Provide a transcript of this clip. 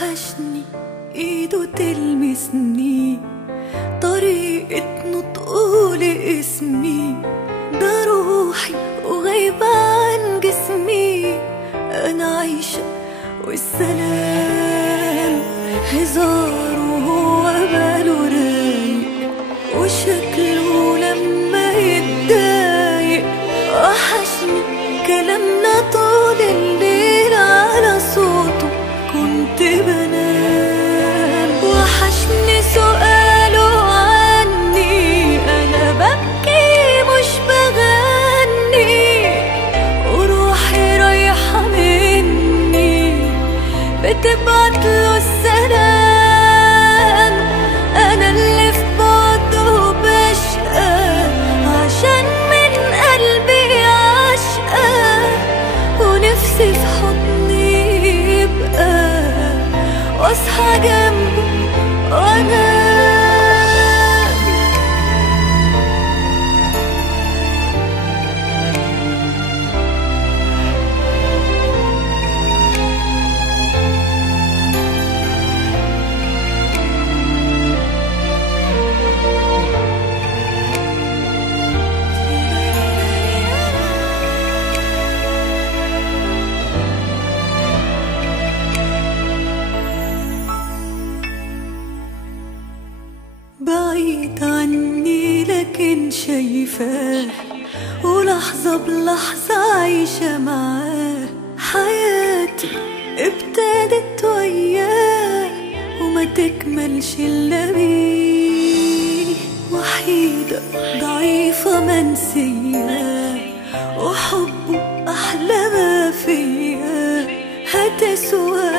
وحشني ايده تلمسني، طريقة نطقه لاسمي، ده روحي وغايبة عن جسمي. انا عايشة والسلام هزار وهو باله رايق، وشكله لما يتضايق. وحشني كلامنا طول الليل على صوته كنت بنام. وحشني سؤاله عني انا ببكي مش بغني، وروحي رايحة مني بتبعتله السلام. انا اللي في بعده بشقى عشان من قلبي عشقى، ونفسي في حضني يبقى واصحى جنبه وانا بعيد عني لكن شايفاه، ولحظة بلحظة عايشة معاه. حياتي ابتدت وياه وما تكملش إلا بيه. وحيدة ضعيفة منسية وحبه أحلى ما فيا، هتسوى